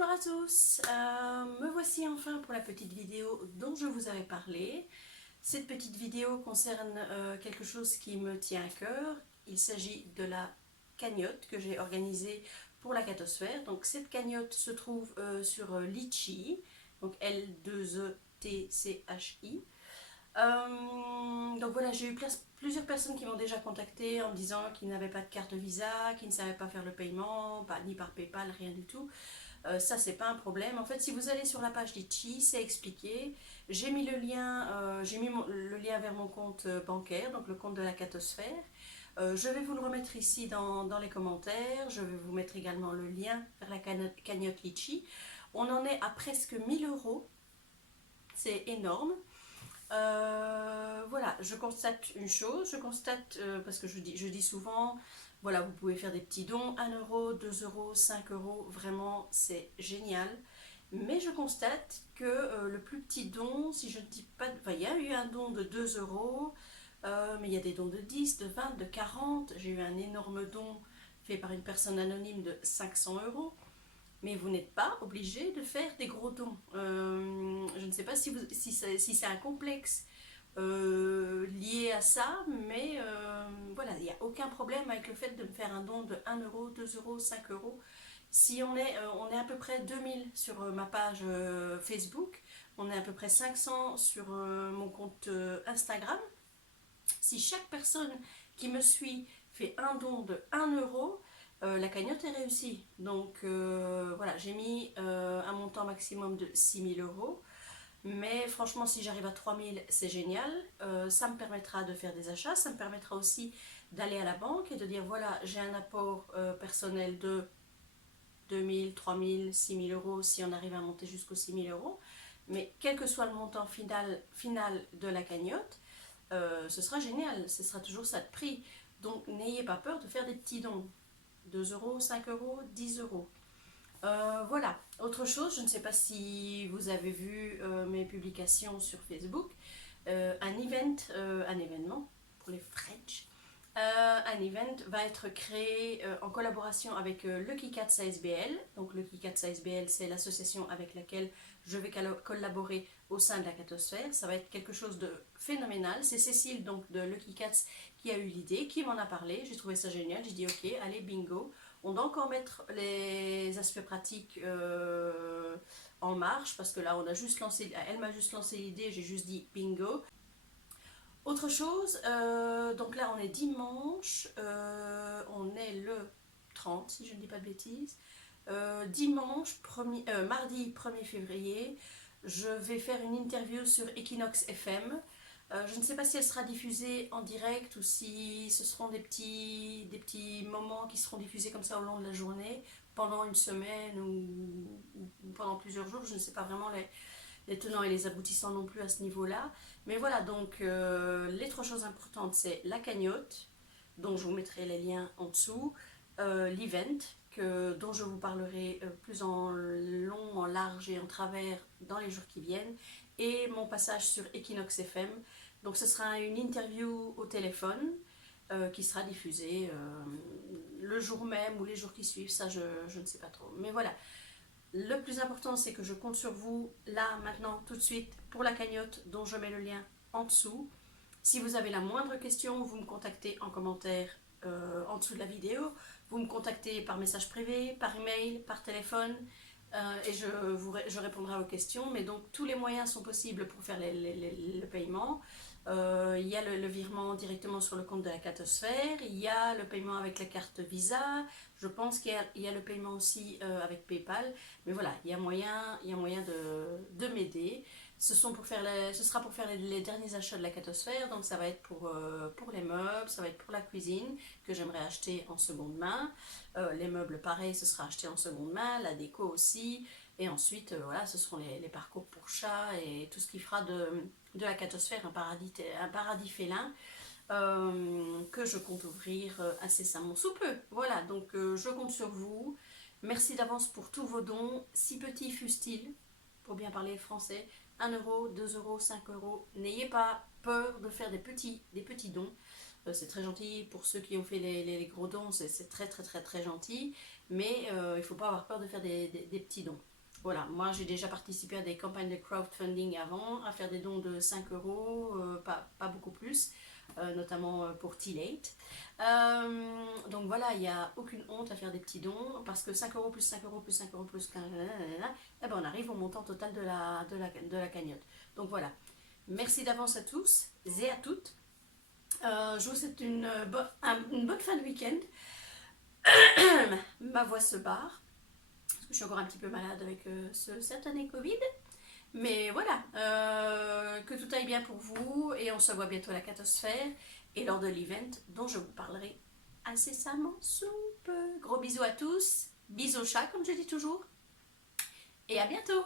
Bonjour à tous, me voici enfin pour la petite vidéo dont je vous avais parlé. Cette petite vidéo concerne quelque chose qui me tient à cœur. Il s'agit de la cagnotte que j'ai organisée pour la Catosphère. Donc cette cagnotte se trouve sur Litchi, donc L2ETCHI. Donc voilà, j'ai eu plusieurs personnes qui m'ont déjà contacté en me disant qu'ils n'avaient pas de carte Visa, qu'ils ne savaient pas faire le paiement, ni par PayPal, rien du tout. Ça, c'est pas un problème. En fait, si vous allez sur la page d'Itchi, c'est expliqué. J'ai mis le lien, le lien vers mon compte bancaire, donc le compte de la Catosphère. Je vais vous le remettre ici dans les commentaires. Je vais vous mettre également le lien vers la cagnotte Litchi. On en est à presque 1 000 euros. C'est énorme. Voilà, je constate une chose, parce que je dis souvent, voilà, vous pouvez faire des petits dons, 1 euro, 2 euros, 5 euros, vraiment c'est génial. Mais je constate que le plus petit don, si je ne dis pas, enfin, il y a eu un don de 2 euros, mais il y a des dons de 10, de 20, de 40. J'ai eu un énorme don fait par une personne anonyme de 500 euros. Mais vous n'êtes pas obligé de faire des gros dons. Je ne sais pas si c'est un complexe lié à ça, mais voilà, il n'y a aucun problème avec le fait de me faire un don de 1 euro, 2 euros, 5 euros. Si on est à peu près 2000 sur ma page Facebook, on est à peu près 500 sur mon compte Instagram. Si chaque personne qui me suit fait un don de 1 euro, la cagnotte est réussie. Donc voilà, j'ai mis un montant maximum de 6 000 euros. Mais franchement, si j'arrive à 3 000, c'est génial. Ça me permettra de faire des achats. Ça me permettra aussi d'aller à la banque et de dire voilà, j'ai un apport personnel de 2 000, 3 000, 6 000 euros si on arrive à monter jusqu'aux 6 000 euros. Mais quel que soit le montant final de la cagnotte, ce sera génial. Ce sera toujours ça de prix. Donc n'ayez pas peur de faire des petits dons. 2 euros, 5 euros, 10 euros. Voilà. Autre chose, je ne sais pas si vous avez vu mes publications sur Facebook. Un événement pour les French. Un event va être créé en collaboration avec Lucky Cats ASBL. Donc Lucky Cats ASBL, c'est l'association avec laquelle je vais collaborer au sein de la Catosphère. Ça va être quelque chose de phénoménal. C'est Cécile donc de Lucky Cats qui a eu l'idée, qui m'en a parlé. J'ai trouvé ça génial. J'ai dit ok, allez bingo. On doit encore mettre les aspects pratiques en marche parce que là elle m'a juste lancé l'idée, j'ai juste dit bingo. Autre chose, donc là on est dimanche, on est le 30 si je ne dis pas de bêtises. Mardi 1er février, je vais faire une interview sur Equinox FM. Je ne sais pas si elle sera diffusée en direct ou si ce seront des petits moments qui seront diffusés comme ça au long de la journée, pendant une semaine ou pendant plusieurs jours. Je ne sais pas vraiment les tenants et les aboutissants non plus à ce niveau-là. Mais voilà, donc les trois choses importantes, c'est la cagnotte, dont je vous mettrai les liens en dessous, l'event, dont je vous parlerai plus en long, en large et en travers dans les jours qui viennent, et mon passage sur Equinox FM. Donc ce sera une interview au téléphone qui sera diffusée le jour même ou les jours qui suivent, ça je ne sais pas trop. Mais voilà, le plus important, c'est que je compte sur vous, là, maintenant, tout de suite, pour la cagnotte, dont je mets le lien en dessous. Si vous avez la moindre question, vous me contactez en commentaire en dessous de la vidéo. Vous me contactez par message privé, par email, par téléphone, et je répondrai à vos questions. Mais donc, tous les moyens sont possibles pour faire le paiement. Il y a le virement directement sur le compte de la Catosphère, il y a le paiement avec la carte Visa, je pense qu'il y a le paiement aussi avec PayPal, mais voilà, il y a moyen de m'aider. Ce sera pour faire les derniers achats de la Catosphère, donc ça va être pour les meubles, ça va être pour la cuisine que j'aimerais acheter en seconde main. Les meubles, pareil, ce sera acheté en seconde main, la déco aussi, et ensuite, voilà, ce seront les parcours pour chats et tout ce qui fera de la Catosphère un paradis félin que je compte ouvrir incessamment sous peu. Voilà, donc je compte sur vous. Merci d'avance pour tous vos dons, si petits fussent-ils, pour bien parler français. 1 euro, 2 euros, 5 euros. N'ayez pas peur de faire des petits dons. c'est très gentil pour ceux qui ont fait les gros dons, c'est très très très très gentil, mais il ne faut pas avoir peur de faire des petits dons. Voilà, moi j'ai déjà participé à des campagnes de crowdfunding avant, à faire des dons de 5 euros, pas beaucoup plus, notamment pour T-Late. Donc voilà, il n'y a aucune honte à faire des petits dons, parce que 5 euros plus 5 euros plus 5 euros plus 15, eh ben on arrive au montant total de la cagnotte. Donc voilà, merci d'avance à tous et à toutes. Je vous souhaite une bonne fin de week-end. Ma voix se barre, parce que je suis encore un petit peu malade avec ce satané Covid. Mais voilà, que tout aille bien pour vous et on se voit bientôt à la Catosphère et lors de l'event dont je vous parlerai incessamment sous peu. Gros bisous à tous, bisous au chat comme je dis toujours et à bientôt.